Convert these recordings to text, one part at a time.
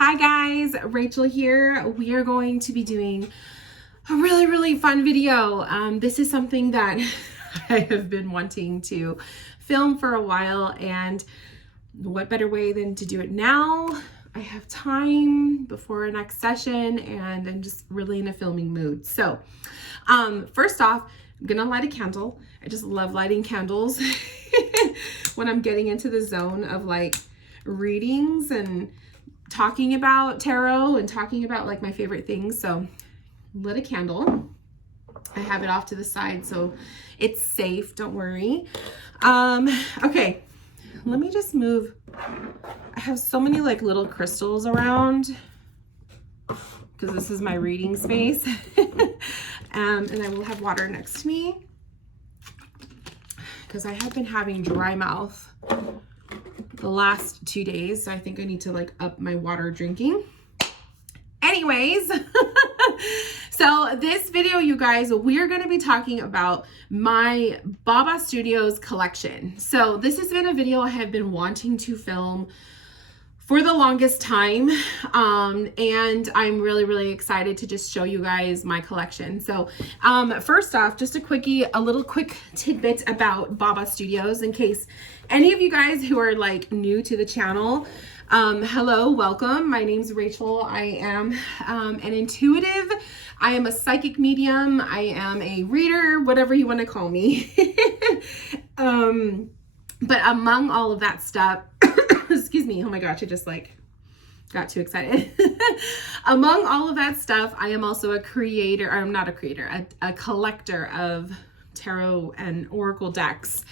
Hi guys, Rachel here. We are going to be doing a really fun video. This is something that I have been wanting to film for a while, and what better way than to do it now? I have time before our next session and I'm just really in a filming mood. So first off, I'm gonna light a candle. I just love lighting candles when I'm getting into the zone of like readings and talking about tarot and talking about like my favorite things. So lit a candle. I have it off to the side so it's safe, don't worry. Okay, let me just move. I have so many like little crystals around because this is my reading space. And I will have water next to me because I have been having dry mouth the last 2 days, so I think I need to like up my water drinking. Anyways, so this video, you guys, we're going to be talking about my Baba Studios collection. So this has been a video I have been wanting to film for the longest time, and I'm really excited to just show you guys my collection. So first off, just a little quick tidbit about Baba Studios in case any of you guys who are like new to the channel. Hello, welcome. My name's Rachel. I am an intuitive. I am a psychic medium. I am a reader, whatever you want to call me. But among all of that stuff, excuse me, oh my gosh, I just like got too excited. Among all of that stuff, I am also a creator, or I'm not a creator, a collector of tarot and oracle decks.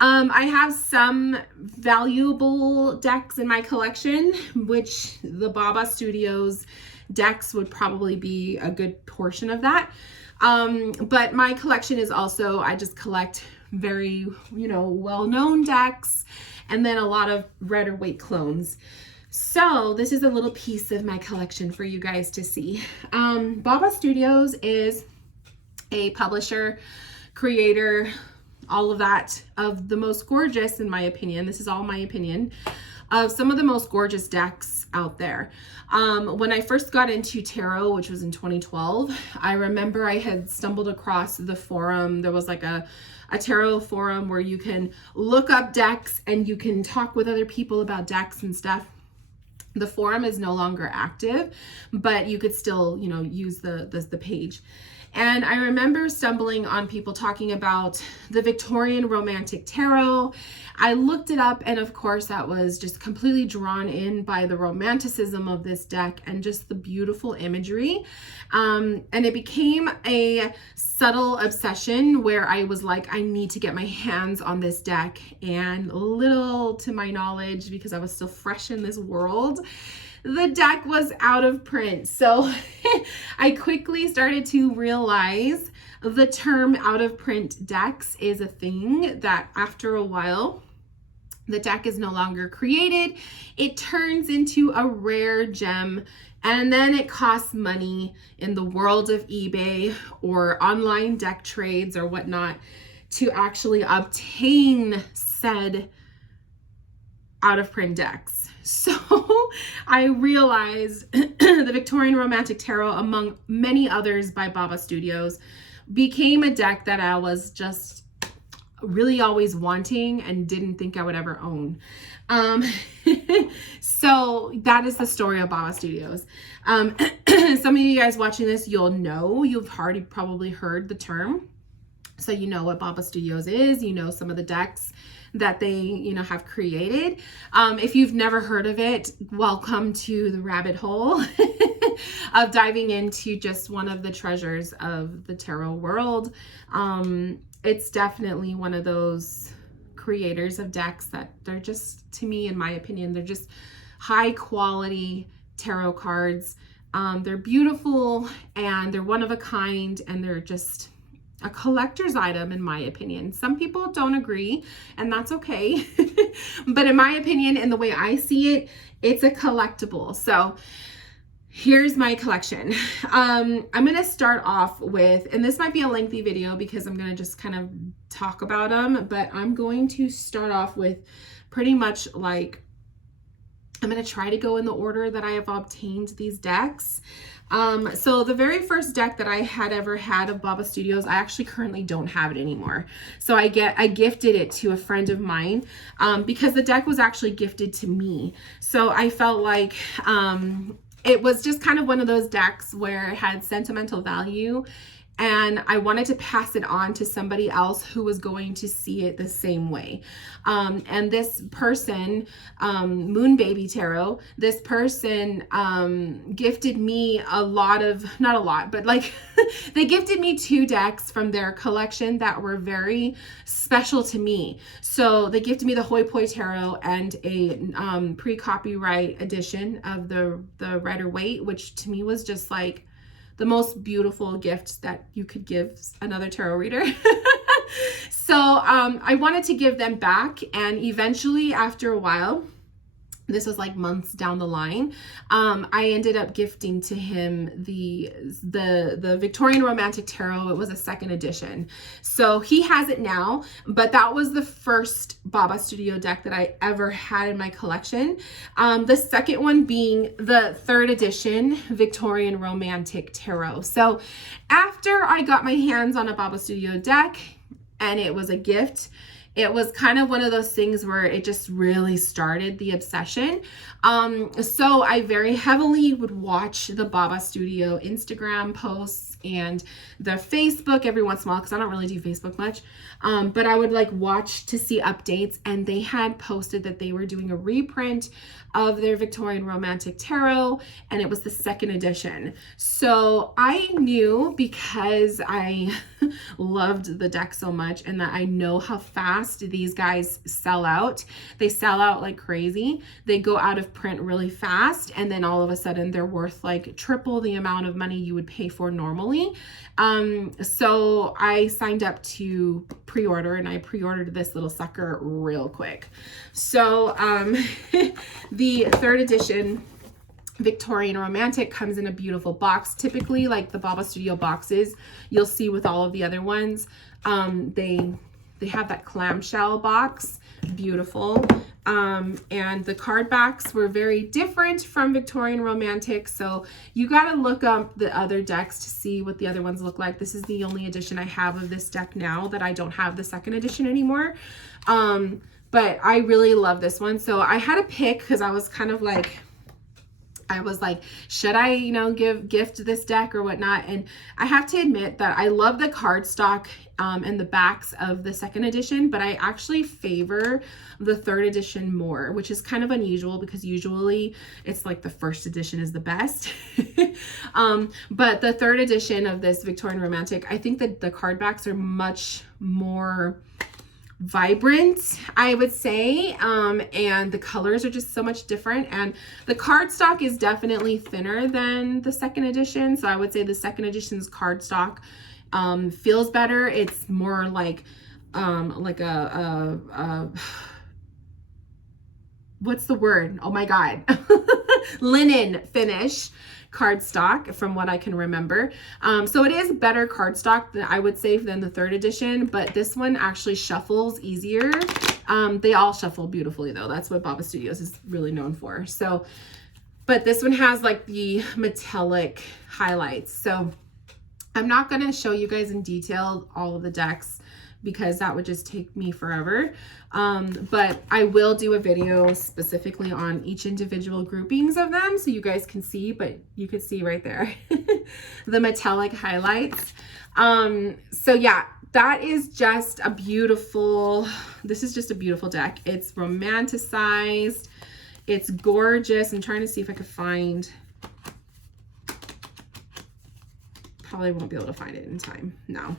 I have some valuable decks in my collection, which the Baba Studios decks would probably be a good portion of that. But my collection is also, I just collect very, well-known decks, and then a lot of Rider Waite clones. So this is a little piece of my collection for you guys to see. Baba Studios is a publisher, creator, all of that, of the most gorgeous, in my opinion, this is all my opinion, of some of the most gorgeous decks out there. When I first got into tarot, which was in 2012, I remember I had stumbled across the forum. There was like a tarot forum where you can look up decks and you can talk with other people about decks and stuff. The forum is no longer active, but you could still, use the page. And I remember stumbling on people talking about the Victorian Romantic tarot. I looked it up, and of course that was just completely drawn in by the romanticism of this deck and just the beautiful imagery. And it became a subtle obsession where I was like, I need to get my hands on this deck. And little to my knowledge, because I was still fresh in this world, the deck was out of print. So I quickly started to realize the term out of print decks is a thing that after a while, the deck is no longer created. It turns into a rare gem, and then it costs money in the world of eBay or online deck trades or whatnot to actually obtain said out of print decks. So I realized the Victorian Romantic Tarot, among many others by Baba Studios, became a deck that I was just really always wanting and didn't think I would ever own. So that is the story of Baba Studios. Some of you guys watching this, you've already probably heard the term. So you know what Baba Studios is, some of the decks that they, have created. If you've never heard of it, welcome to the rabbit hole of diving into just one of the treasures of the tarot world. It's definitely one of those creators of decks that they're just, to me, in my opinion, they're just high quality tarot cards. They're beautiful and they're one of a kind, and they're just a collector's item, in my opinion. Some people don't agree, and that's okay. But in my opinion, and the way I see it, it's a collectible. So here's my collection. I'm going to start off with, and this might be a lengthy video because I'm going to just kind of talk about them, but I'm going to start off with pretty much like I'm going to try to go in the order that I have obtained these decks. So the very first deck that I had ever had of Baba Studios, I actually currently don't have it anymore. So I gifted it to a friend of mine, because the deck was actually gifted to me. So I felt like, it was just kind of one of those decks where it had sentimental value, and I wanted to pass it on to somebody else who was going to see it the same way. And this person, Moon Baby Tarot, this person gifted me a lot of, not a lot, but like they gifted me 2 decks from their collection that were very special to me. So they gifted me the Hoi Poi Tarot and a pre-copyright edition of the Rider Waite, which to me was just like the most beautiful gift that you could give another tarot reader. So I wanted to give them back, and eventually after a while, this was like months down the line, I ended up gifting to him the Victorian Romantic Tarot. It was a 2nd edition. So he has it now, but that was the first Baba Studio deck that I ever had in my collection. The second one being the 3rd edition Victorian Romantic Tarot. So after I got my hands on a Baba Studio deck and it was a gift, it was kind of one of those things where it just really started the obsession. So I very heavily would watch the Baba Studio Instagram posts and the Facebook every once in a while, because I don't really do Facebook much. But I would like watch to see updates, and they had posted that they were doing a reprint of their Victorian Romantic Tarot, and it was the 2nd edition. So I knew, because I loved the deck so much and that I know how fast these guys sell out. They sell out like crazy. They go out of print really fast, and then all of a sudden they're worth like triple the amount of money you would pay for normally. So I signed up to pre-order, and I pre-ordered this little sucker real quick. So the 3rd edition Victorian Romantic comes in a beautiful box. Typically, like the Baba Studio boxes, you'll see with all of the other ones, they have that clamshell box, beautiful. And the card backs were very different from Victorian Romantic, so you got to look up the other decks to see what the other ones look like. This is the only edition I have of this deck now, that I don't have the 2nd edition anymore. But I really love this one. So I had to pick, because I was kind of like, should I, gift this deck or whatnot? And I have to admit that I love the cardstock and the backs of the 2nd edition, but I actually favor the 3rd edition more, which is kind of unusual, because usually it's like the 1st edition is the best. But the 3rd edition of this Victorian Romantic, I think that the card backs are much more vibrant, I would say, and the colors are just so much different, and the cardstock is definitely thinner than the 2nd edition. So I would say the 2nd edition's cardstock feels better. It's more like a what's the word? Oh my God. Linen finish cardstock, from what I can remember. So it is better cardstock than I would say than the 3rd edition, but this one actually shuffles easier. They all shuffle beautifully though. That's what Baba Studios is really known for. So, but this one has like the metallic highlights. So I'm not going to show you guys in detail all of the decks, because that would just take me forever. But I will do a video specifically on each individual groupings of them, so you guys can see, but you could see right there, the metallic highlights. So yeah, that is just a beautiful, this is just a beautiful deck. It's romanticized. It's gorgeous. I'm trying to see if I could find, probably won't be able to find it in time. No.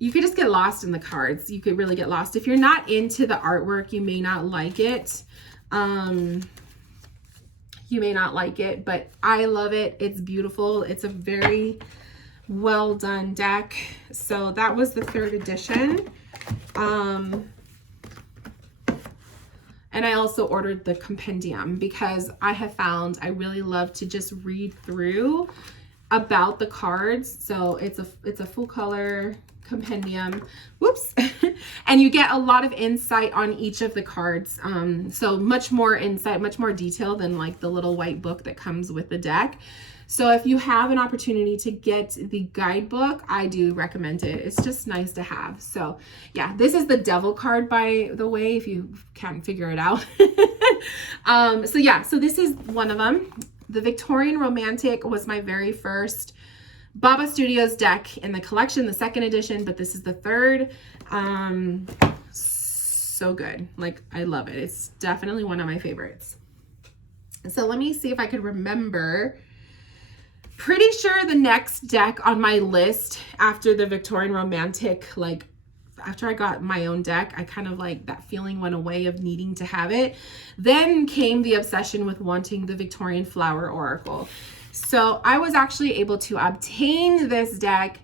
You could just get lost in the cards. You could really get lost. If you're not into the artwork, you may not like it. You may not like it, but I love it. It's beautiful. It's a very well done deck. So that was the 3rd edition. And I also ordered the compendium, because I have found I really love to just read through about the cards. So it's a full color compendium. Whoops. And you get a lot of insight on each of the cards. So much more insight, much more detail than like the little white book that comes with the deck. So if you have an opportunity to get the guidebook, I do recommend it. It's just nice to have. So yeah, this is the devil card, by the way, if you can't figure it out. So yeah, so this is one of them. The Victorian Romantic was my very first Baba Studios deck in the collection, the second edition, but this is the third. So good. Like, I love it. It's definitely one of my favorites. So let me see if I could remember. Pretty sure the next deck on my list after the Victorian Romantic, like after I got my own deck, I kind of like that feeling went away of needing to have it. Then came the obsession with wanting the Victorian Flower Oracle. So I was actually able to obtain this deck.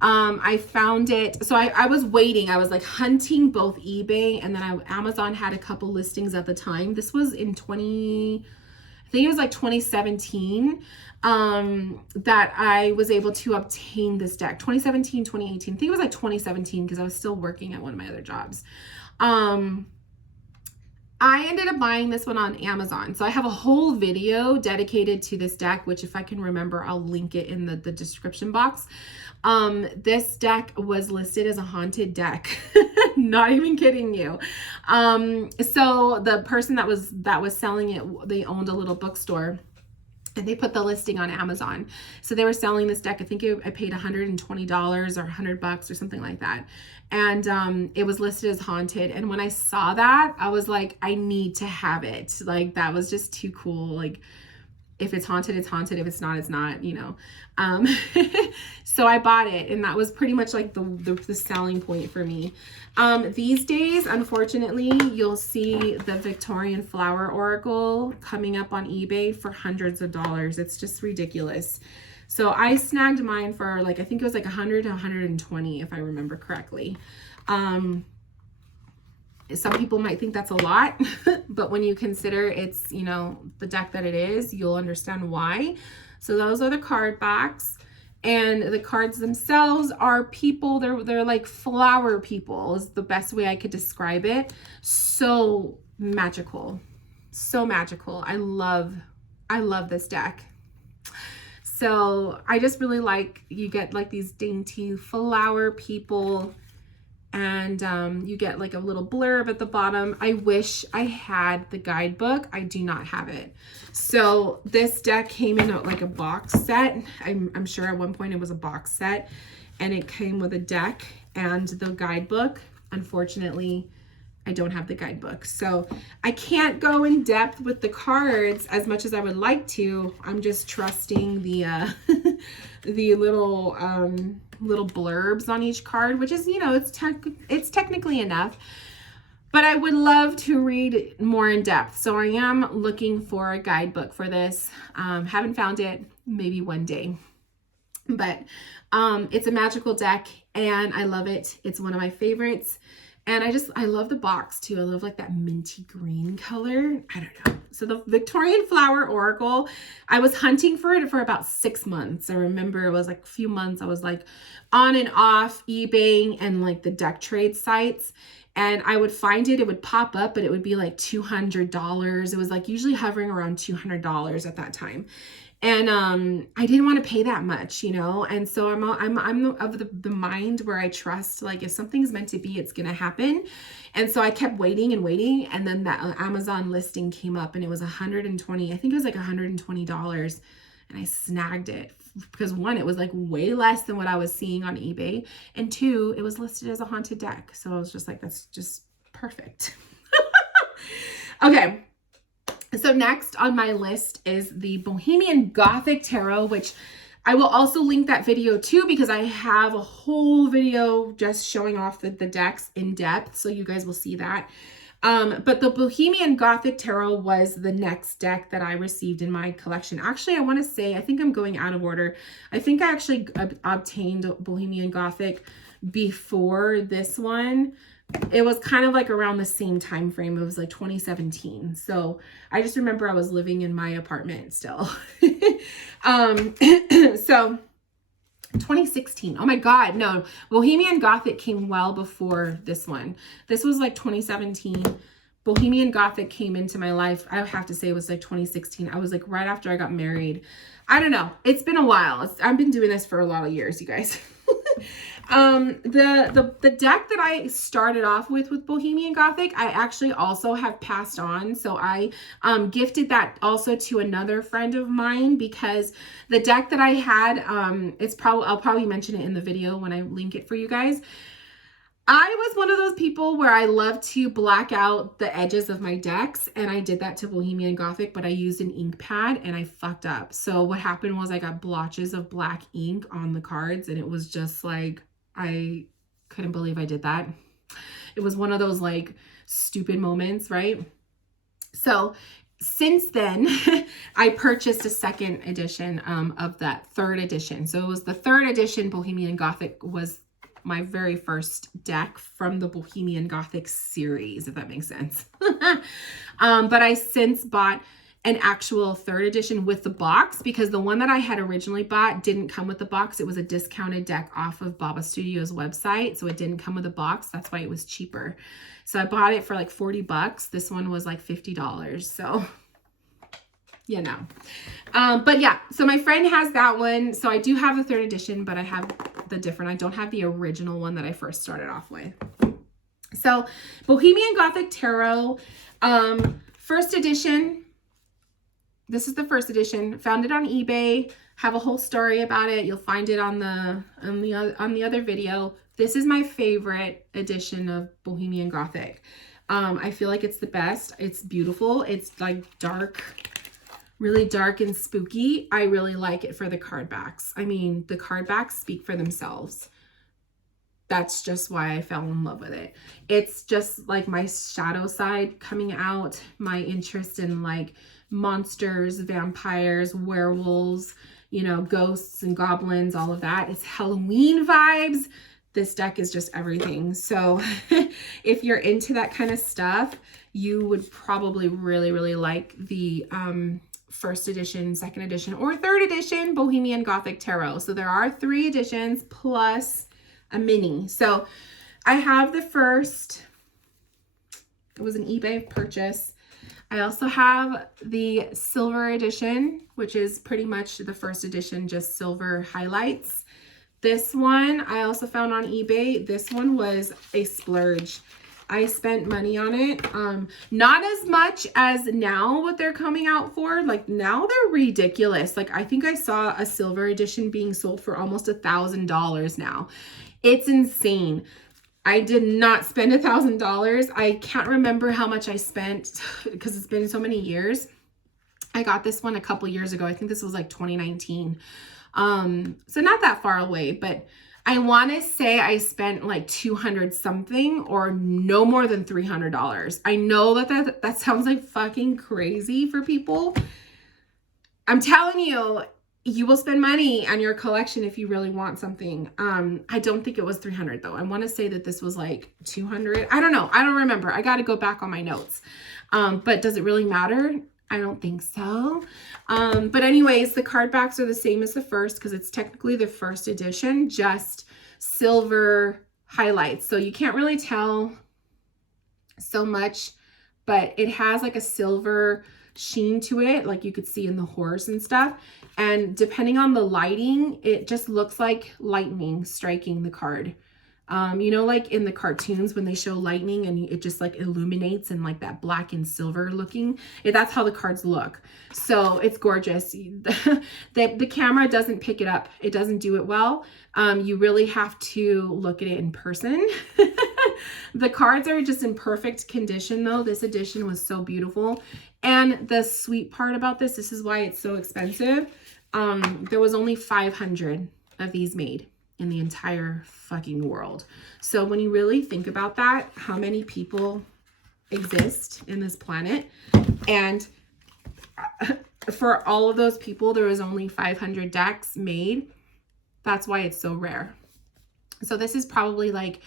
I found it. So I was waiting. I was like hunting both eBay and then Amazon had a couple listings at the time. This was in I think it was like 2017 that I was able to obtain this deck. 2017, 2018. I think it was like 2017 because I was still working at one of my other jobs. I ended up buying this one on Amazon. So I have a whole video dedicated to this deck, which if I can remember, I'll link it in the description box. This deck was listed as a haunted deck. Not even kidding you. So the person that was selling it, they owned a little bookstore. And they put the listing on Amazon. So they were selling this deck. I think I paid $120 or $100 or something like that. And it was listed as haunted. And when I saw that, I was like, I need to have it. Like, that was just too cool. Like, if it's haunted, it's haunted. If it's not, it's not, you know. So I bought it, and that was pretty much like the selling point for me. These days, unfortunately, you'll see the Victorian Flower Oracle coming up on eBay for hundreds of dollars. It's just ridiculous. So I snagged mine for like, I think it was like 100 to 120 if I remember correctly. Some people might think that's a lot, but when you consider it's, you know, the deck that it is, you'll understand why. So those are the card backs, and the cards themselves are people. They're like flower people is the best way I could describe it. So magical, so magical. I love this deck. So I just really like, you get like these dainty flower people, and you get like a little blurb at the bottom. I wish I had the guidebook. I do not have it. So this deck came in like a box set. I'm sure at one point it was a box set, and it came with a deck and the guidebook. Unfortunately, I don't have the guidebook. So I can't go in depth with the cards as much as I would like to. I'm just trusting the the little blurbs on each card, which is, you know, it's technically enough, but I would love to read more in depth. So I am looking for a guidebook for this. Haven't found it, maybe one day, but it's a magical deck and I love it. It's one of my favorites. And I love the box too. I love like that minty green color. I don't know. So the Victorian Flower Oracle, I was hunting for it for about 6 months. I remember it was like a few months. I was like on and off eBay and like the deck trade sites. And I would find it, it would pop up, but it would be like $200. It was like usually hovering around $200 at that time. And I didn't want to pay that much, you know, and so I'm of the mind where I trust, like, if something's meant to be, it's gonna happen. And so I kept waiting and waiting, and then that Amazon listing came up, and it was 120. I think it was like $120, and I snagged it because one, it was like way less than what I was seeing on eBay, and two, it was listed as a haunted deck. So I was just like, that's just perfect. Okay. So next on my list is the Bohemian Gothic Tarot, which I will also link that video too, because I have a whole video just showing off the decks in depth. So you guys will see that. But the Bohemian Gothic Tarot was the next deck that I received in my collection. Actually, I want to say, I think I'm going out of order. I think I actually obtained Bohemian Gothic before this one. It was kind of like around the same time frame. It was like 2017. So I just remember I was living in my apartment still. So 2016. Oh my God, no. Bohemian Gothic came well before this one. This was like 2017. Bohemian Gothic came into my life. I have to say it was like 2016. I was like right after I got married. I don't know. It's been a while. I've been doing this for a lot of years, you guys. The deck that I started off with Bohemian Gothic, I actually also have passed on. So I gifted that also to another friend of mine, because the deck that I had, I'll probably mention it in the video when I link it for you guys. I was one of those people where I love to black out the edges of my decks, and I did that to Bohemian Gothic, but I used an ink pad and I fucked up. So what happened was I got blotches of black ink on the cards, and it was just like, I couldn't believe I did that. It was one of those like stupid moments, right? So since then, I purchased a second edition of that third edition. So it was the third edition. Bohemian Gothic was my very first deck from the Bohemian Gothic series, if that makes sense. But I since bought an actual third edition with the box, because the one that I had originally bought didn't come with the box. It was a discounted deck off of Baba Studio's website, so it didn't come with a box. That's why it was cheaper. So I bought it for like 40 bucks. This one was like $50. So, you know. But yeah, so my friend has that one. So I do have the third edition, but I have the different. I don't have the original one that I first started off with. So Bohemian Gothic Tarot, first edition. This is the first edition. Found it on eBay. Have a whole story about it. You'll find it on the other video. This is my favorite edition of Bohemian Gothic. I feel like it's the best. It's beautiful. It's like dark, really dark and spooky. I really like it for the card backs. I mean, the card backs speak for themselves. That's just why I fell in love with it. It's just like my shadow side coming out, my interest in like monsters, vampires, werewolves, you know, ghosts and goblins, all of that. It's Halloween vibes. This deck is just everything. So if you're into that kind of stuff, you would probably really, really like the first edition, second edition, or third edition Bohemian Gothic Tarot. So there are 3 editions plus a mini. So I have the first. It was an eBay purchase. I also have the silver edition, which is pretty much the first edition, just silver highlights. This one I also found on eBay. This one was a splurge. I spent money on it. Not as much as now what they're coming out for. Like now they're ridiculous. Like I think I saw a silver edition being sold for almost $1,000 now. It's insane. I did not spend $1,000. I can't remember how much I spent because it's been so many years. I got this one a couple years ago. I think this was like 2019. So not that far away, but I want to say I spent like 200 something or no more than $300. I know that sounds like fucking crazy for people. I'm telling you, you will spend money on your collection if you really want something. I don't think it was 300 though. I want to say that this was like 200. I don't know. I don't remember. I got to go back on my notes. But does it really matter? I don't think so. But anyways, the card backs are the same as the first because it's technically the first edition, just silver highlights. So you can't really tell so much, but it has like a silver sheen to it, like you could see in the horse and stuff. And depending on the lighting, it just looks like lightning striking the card. You know, like in the cartoons when they show lightning and it just like illuminates and like that black and silver looking, that's how the cards look. So it's gorgeous. The camera doesn't pick it up. It doesn't do it well. You really have to look at it in person. The cards are just in perfect condition though. This edition was so beautiful. And the sweet part about this is why it's so expensive. There was only 500 of these made in the entire fucking world. So when you really think about that, how many people exist in this planet, and for all of those people, there was only 500 decks made. That's why it's so rare. So this is probably like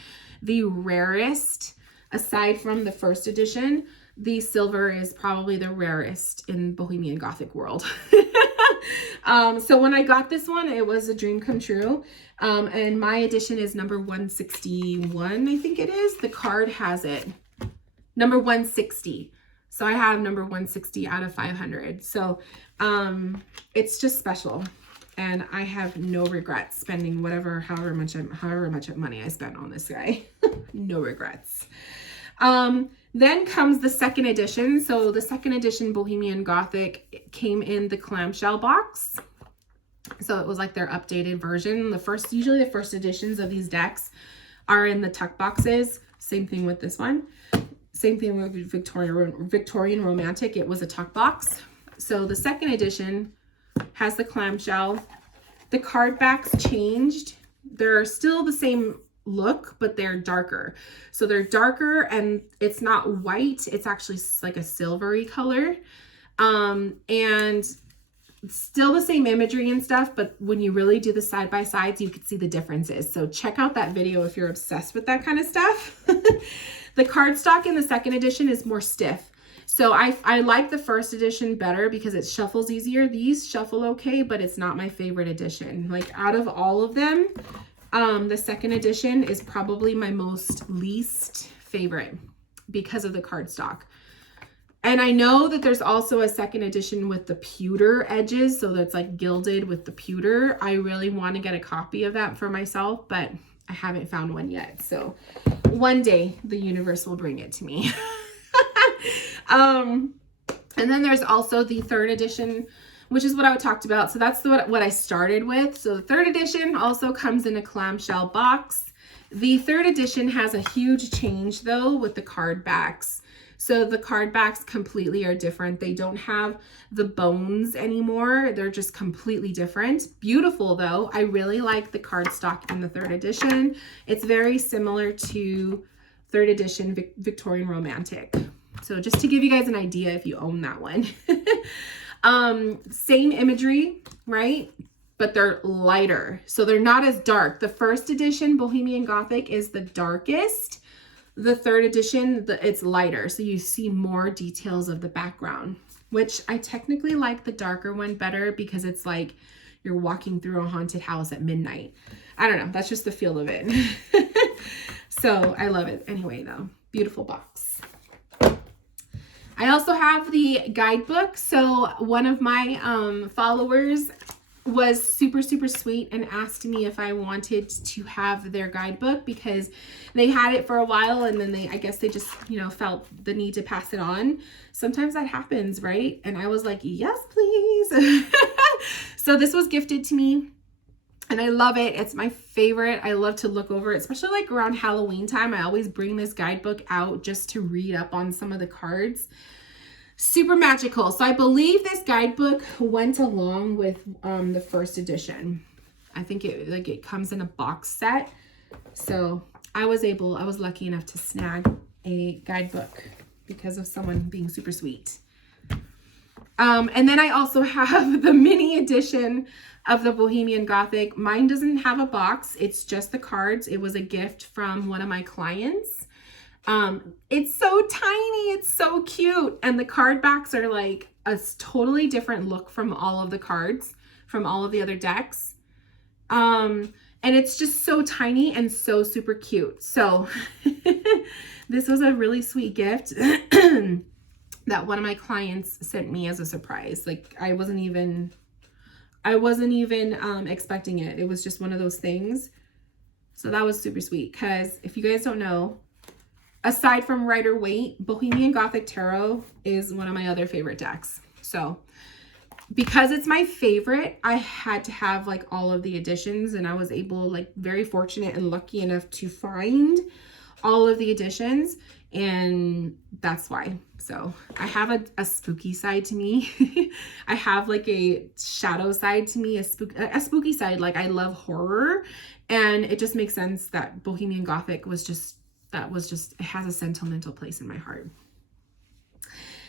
the rarest, aside from the first edition. The silver is probably the rarest in Bohemian Gothic world. So when I got this one, it was a dream come true. And my edition is number 161, I think it is. The card has it. Number 160. So I have number 160 out of 500. So it's just special. And I have no regrets spending however much money I spent on this guy. No regrets. Then comes the second edition. So the second edition Bohemian Gothic came in the clamshell box. So it was like their updated version. Usually the first editions of these decks are in the tuck boxes. Same thing with this one. Same thing with Victorian Romantic. It was a tuck box. So the second edition has the clamshell. The card backs changed. They're still the same look, but they're darker. So they're darker and it's not white. It's actually like a silvery color. And still the same imagery and stuff, but when you really do the side by sides, you can see the differences. So check out that video if you're obsessed with that kind of stuff. The cardstock in the second edition is more stiff. So I like the first edition better because it shuffles easier. These shuffle okay, but it's not my favorite edition. Like out of all of them, the second edition is probably my least favorite because of the cardstock. And I know that there's also a second edition with the pewter edges, so that's like gilded with the pewter. I really want to get a copy of that for myself, but I haven't found one yet. So one day the universe will bring it to me. And then there's also the third edition, which is what I talked about. So that's what I started with. So the third edition also comes in a clamshell box. The third edition has a huge change though with the card backs. So the card backs completely are different. They don't have the bones anymore. They're just completely different. Beautiful though. I really like the cardstock in the third edition. It's very similar to third edition Victorian Romantic. So just to give you guys an idea if you own that one. Same imagery, right? But they're lighter. So they're not as dark. The first edition Bohemian Gothic is the darkest. The third edition, it's lighter. So you see more details of the background, which I technically like the darker one better because it's like you're walking through a haunted house at midnight. I don't know. That's just the feel of it. So I love it. Anyway, though, beautiful box. I also have the guidebook. So one of my followers was super sweet and asked me if I wanted to have their guidebook because they had it for a while and then I guess they just, felt the need to pass it on. Sometimes that happens, right? And I was like, yes, please. So this was gifted to me and I love it. It's my favorite. I love to look over it, especially like around Halloween time. I always bring this guidebook out just to read up on some of the cards. Super magical. So I believe this guidebook went along with the first edition. I think it comes in a box set. So I was lucky enough to snag a guidebook because of someone being super sweet. And then I also have the mini edition of the Bohemian Gothic. Mine doesn't have a box. It's just the cards. It was a gift from one of my clients. It's so tiny. It's so cute. And the card backs are like a totally different look from all of the cards, from all of the other decks. And it's just so tiny and so super cute. So this was a really sweet gift that one of my clients sent me as a surprise. Like I wasn't even expecting it. It was just one of those things. So that was super sweet. Cause if you guys don't know, aside from Rider-Waite, Bohemian Gothic Tarot is one of my other favorite decks. So because it's my favorite, I had to have like all of the editions and I was very fortunate and lucky enough to find all of the editions and that's why. So I have a spooky side to me. I have like a shadow side to me, a spooky side. Like I love horror and it just makes sense that Bohemian Gothic it has a sentimental place in my heart.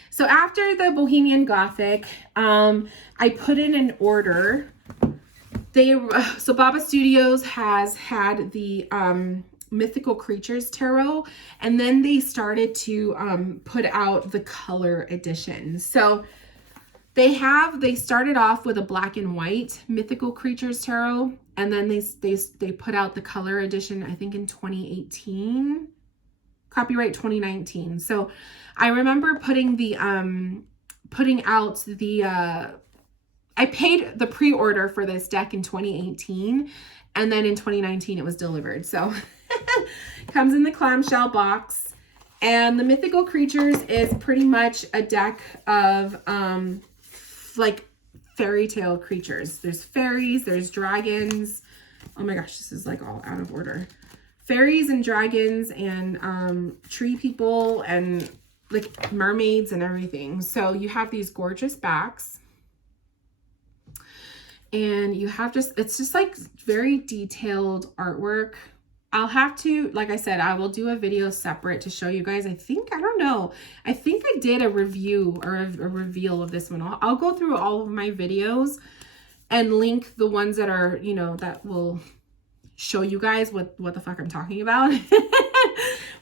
So after the Bohemian Gothic, I put in an order. So Baba Studios has had the Mythical Creatures Tarot, and then they started to put out the color edition. So They started off with a black and white Mythical Creatures Tarot, and then they put out the color edition, I think in 2018, copyright 2019. So I remember putting out the, I paid the pre-order for this deck in 2018, and then in 2019 it was delivered. So comes in the clamshell box, and the Mythical Creatures is pretty much a deck of like fairy tale creatures. There's fairies, there's dragons. Oh my gosh, this is like all out of order. Fairies and dragons and tree people and like mermaids and everything. So you have these gorgeous backs, and you have it's just like very detailed artwork. I'll have to, like I said, I will do a video separate to show you guys. I think I did a review or a reveal of this one. I'll go through all of my videos and link the ones that are, you know, that will show you guys what the fuck I'm talking about.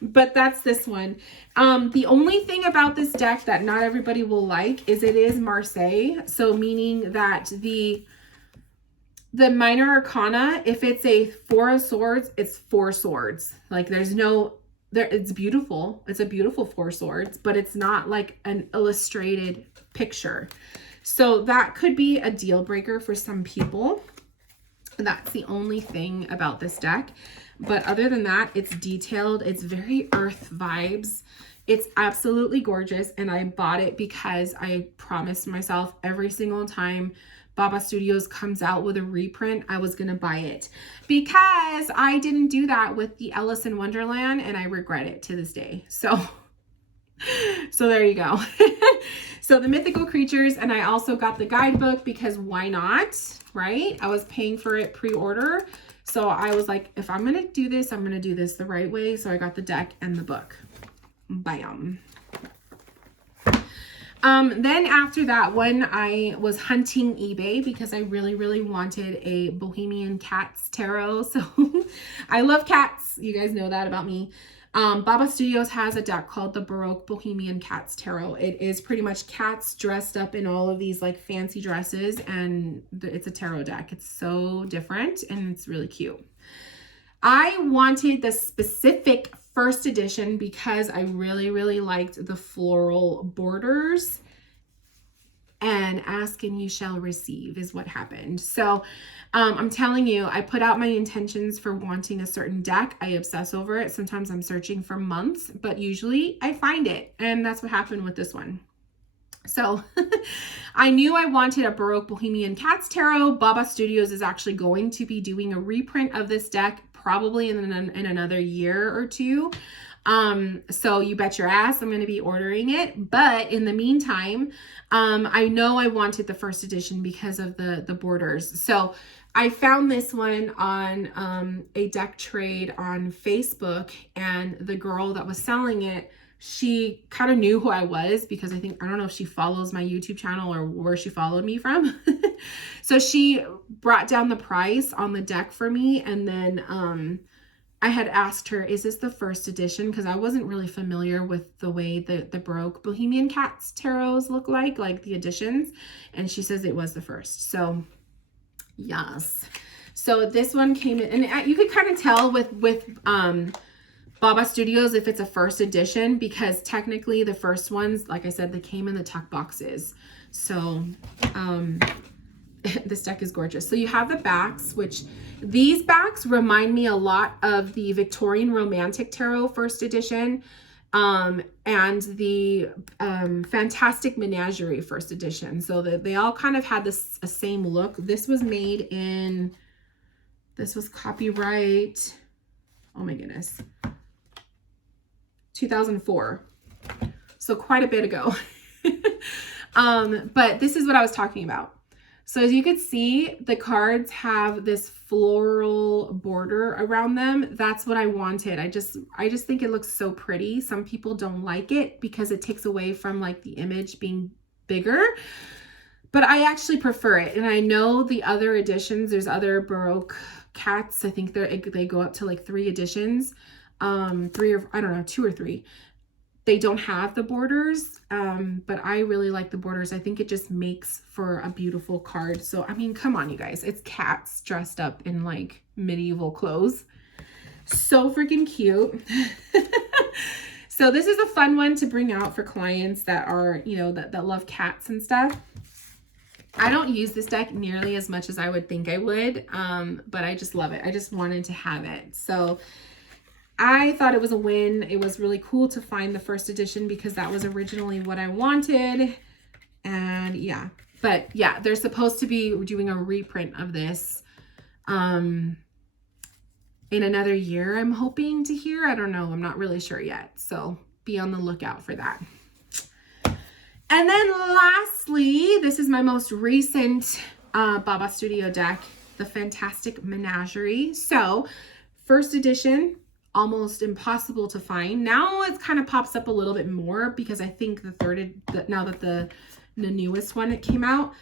But that's this one. The only thing about this deck that not everybody will like is it is Marseille. So meaning that the minor arcana, if it's a 4 of swords, it's 4 swords. Like it's beautiful. It's a beautiful 4 swords, but it's not like an illustrated picture. So that could be a deal breaker for some people. That's the only thing about this deck. But other than that, it's detailed. It's very earth vibes. It's absolutely gorgeous. And I bought it because I promised myself every single time Baba Studios comes out with a reprint, I was going to buy it, because I didn't do that with the Alice in Wonderland, and I regret it to this day. So there you go. So the Mythical Creatures, and I also got the guidebook because why not, right? I was paying for it pre-order. So I was like, if I'm going to do this, I'm going to do this the right way. So I got the deck and the book. Bam. Then after that, when I was hunting eBay, because I really, really wanted a Bohemian Cats Tarot. So I love cats. You guys know that about me. Baba Studios has a deck called the Baroque Bohemian Cats Tarot. It is pretty much cats dressed up in all of these like fancy dresses, and it's a tarot deck. It's so different and it's really cute. I wanted the specific first edition because I really, really liked the floral borders, and ask and you shall receive is what happened. So I'm telling you, I put out my intentions for wanting a certain deck. I obsess over it. Sometimes I'm searching for months, but usually I find it. And that's what happened with this one. So I knew I wanted a Baroque Bohemian Cats Tarot. Baba Studios is actually going to be doing a reprint of this deck probably in another year or two. So you bet your ass I'm going to be ordering it. But in the meantime, I know I wanted the first edition because of the borders. So I found this one on a deck trade on Facebook, and the girl that was selling it, she kind of knew who I was because I don't know if she follows my YouTube channel or where she followed me from. So she brought down the price on the deck for me. And then, I had asked her, is this the first edition? Because I wasn't really familiar with the way the Baroque Bohemian Cats tarots look like the editions. And she says it was the first. So yes. So this one came in, and you could kind of tell with Baba Studios if it's a first edition, because technically the first ones, like I said, they came in the tuck boxes. So this deck is gorgeous. So you have the backs, which these backs remind me a lot of the Victorian Romantic Tarot first edition, and the Fantastic Menagerie first edition. So they all kind of had a same look. This was copyright, oh my goodness, 2004. So quite a bit ago. But this is what I was talking about. So as you can see, the cards have this floral border around them. That's what I wanted. I just think it looks so pretty. Some people don't like it because it takes away from like the image being bigger, but I actually prefer it. And I know the other editions, there's other Baroque cats. I think they go up to like 3 editions, 3 or I don't know, 2 or 3. They don't have the borders, but I really like the borders. I think it just makes for a beautiful card. So, I mean, come on, you guys. It's cats dressed up in like medieval clothes. So freaking cute. So this is a fun one to bring out for clients that are, you know, that love cats and stuff. I don't use this deck nearly as much as I would think I would, but I just love it. I just wanted to have it. So I thought it was a win. It was really cool to find the first edition because that was originally what I wanted. And yeah, but yeah, they're supposed to be doing a reprint of this in another year, I'm hoping to hear. I don't know. I'm not really sure yet. So be on the lookout for that. And then lastly, this is my most recent Baba Studio deck, the Fantastic Menagerie. So first edition, almost impossible to find. Now it kind of pops up a little bit more because I think now that the newest one it came out,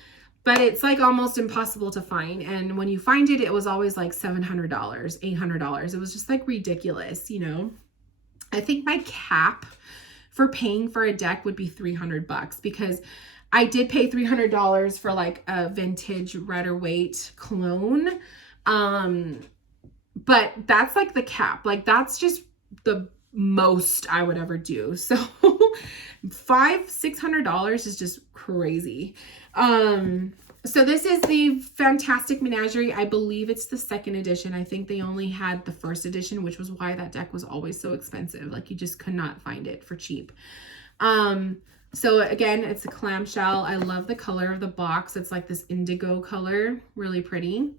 but it's like almost impossible to find. And when you find it, it was always like $700, $800. It was just like ridiculous, you know. I think my cap for paying for a deck would be $300 because I did pay $300 for like a vintage Rider-Waite clone. But that's like the cap. Like that's just the most I would ever do. So $600 is just crazy. So this is the Fantastic Menagerie. I believe it's the second edition. I think they only had the first edition, which was why that deck was always so expensive. Like you just could not find it for cheap. So again, it's a clamshell. I love the color of the box. It's like this indigo color, really pretty.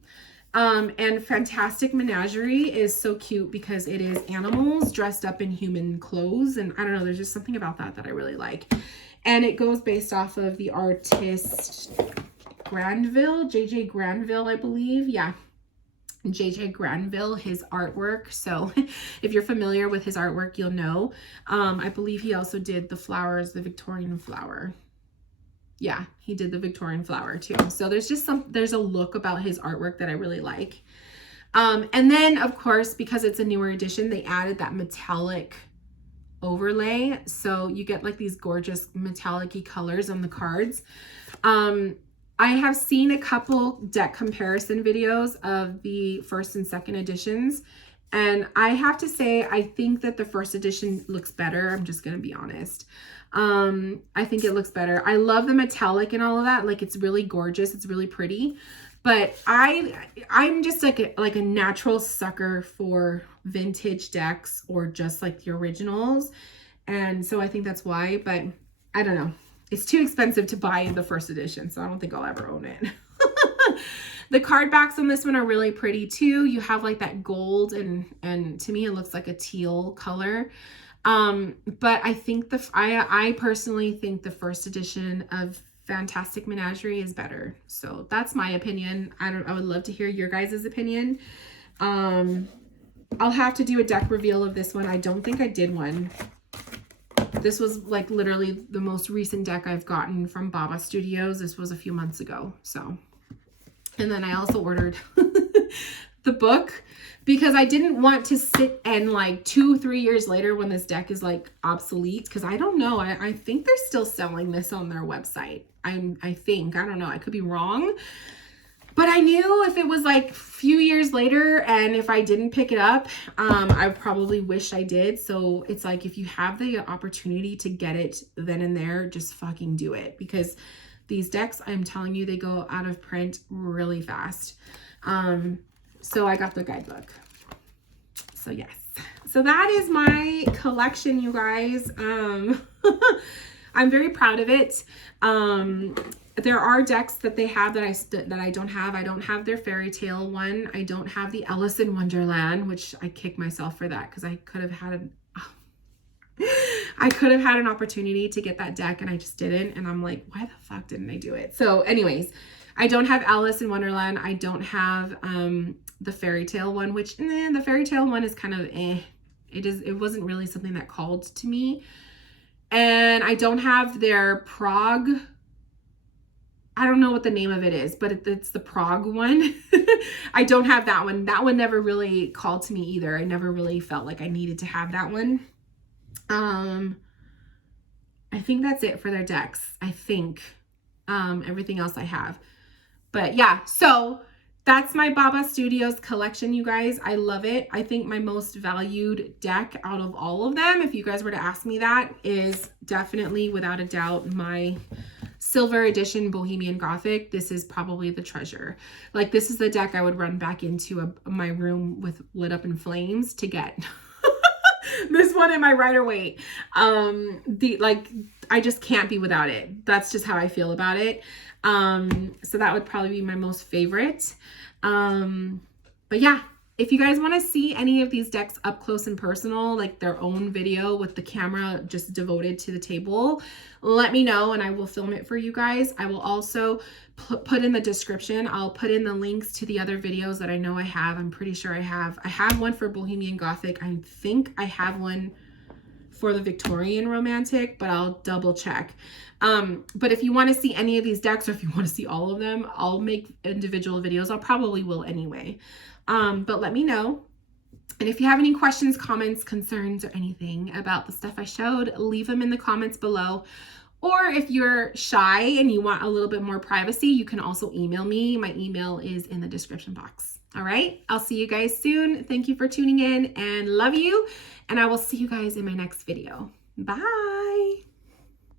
And Fantastic Menagerie is so cute because it is animals dressed up in human clothes. And I don't know, there's just something about that I really like. And it goes based off of the artist Granville, J.J. Granville, I believe. Yeah, J.J. Granville, his artwork. So if you're familiar with his artwork, you'll know. I believe he also did the flowers, the Victorian flower. Yeah, he did the Victorian flower too. So there's just there's a look about his artwork that I really like. And then of course, because it's a newer edition, they added that metallic overlay. So you get like these gorgeous metallic-y colors on the cards. I have seen a couple deck comparison videos of the first and second editions. And I have to say, I think that the first edition looks better. I'm just going to be honest. I think it looks better. I love the metallic and all of that. Like it's really gorgeous. It's really pretty. But I'm just like a natural sucker for vintage decks or just like the originals. And so I think that's why, but I don't know. It's too expensive to buy the first edition, so I don't think I'll ever own it. The card backs on this one are really pretty too. You have like that gold and to me it looks like a teal color. But I think I personally think the first edition of Fantastic Menagerie is better. So that's my opinion. I would love to hear your guys' opinion. I'll have to do a deck reveal of this one. I don't think I did one. This was like literally the most recent deck I've gotten from Baba Studios. This was a few months ago. So, and then I also ordered the book because I didn't want to sit and like 2-3 years later when this deck is like obsolete, because I don't know. I think they're still selling this on their website. I think, I don't know. I could be wrong. But I knew if it was like a few years later and if I didn't pick it up, I probably wish I did. So it's like, if you have the opportunity to get it then and there, just fucking do it. Because these decks, I'm telling you, they go out of print really fast. So I got the guidebook. So yes. So that is my collection, you guys. I'm very proud of it. There are decks that they have that I don't have. I don't have their fairy tale one. I don't have the Alice in Wonderland, which I kick myself for that because I could have had an opportunity to get that deck and I just didn't. And I'm like, why the fuck didn't I do it? So anyways, I don't have Alice in Wonderland. I don't have the fairy tale one, which the fairy tale one is kind of It wasn't really something that called to me. And I don't have their Prague. I don't know what the name of it is, but it's the Prague one. I don't have that one. That one never really called to me either. I never really felt like I needed to have that one. I think that's it for their decks. I think everything else I have. But yeah, so that's my Baba Studios collection, you guys. I love it. I think my most valued deck out of all of them, if you guys were to ask me that, is definitely, without a doubt, my Silver Edition Bohemian Gothic. This is probably the treasure. Like, this is the deck I would run back into my room with lit up in flames to get. This one in my Rider-Waite. I just can't be without it. That's just how I feel about it. So that would probably be my most favorite. But yeah, if you guys want to see any of these decks up close and personal, like their own video with the camera just devoted to the table, let me know and I will film it for you guys. I will also put in the description, I'll put in the links to the other videos that I know I have. I'm pretty sure I have one for Bohemian Gothic. I think I have one for the Victorian Romantic, but I'll double check. But if you want to see any of these decks, or if you want to see all of them, I'll make individual videos. I'll probably will anyway. But let me know. And if you have any questions, comments, concerns, or anything about the stuff I showed, leave them in the comments below. Or if you're shy and you want a little bit more privacy, you can also email me. My email is in the description box. All right, I'll see you guys soon. Thank you for tuning in and love you. And I will see you guys in my next video. Bye.